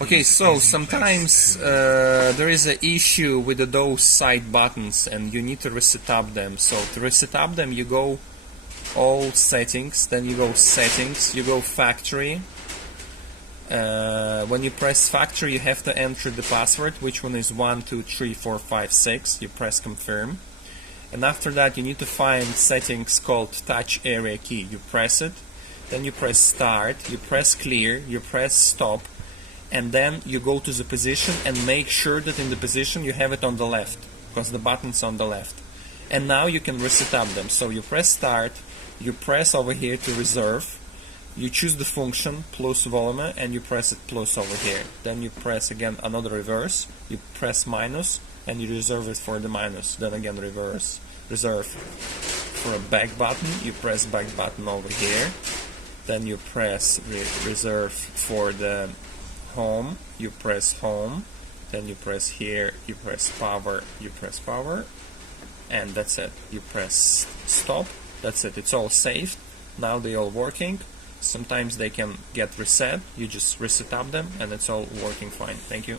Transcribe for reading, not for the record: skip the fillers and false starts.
Okay, so sometimes there is an issue with those side buttons and you need to reset up them. So to reset up them, you go all settings, then you go settings, you go factory. When you press factory, you have to enter the password, which one is 123456. You press confirm, and after that you need to find settings called touch area key. You press it, then you press start, you press clear, you press stop, and then you go to the position and make sure that in the position you have it on the left, because the button's on the left. And now you can reset up them. So you press start, you press over here to reserve, you choose the function plus volume and you press it plus over here. Then you press again another reverse, you press minus and you reserve it for the minus. Then again reverse, reserve for a back button, you press back button over here. Then you press reserve for the home, you press home, then you press here, you press power, and that's it. You press stop, that's it. It's all saved. Now they all working. Sometimes they can get reset, you just reset up them and it's all working fine. Thank you.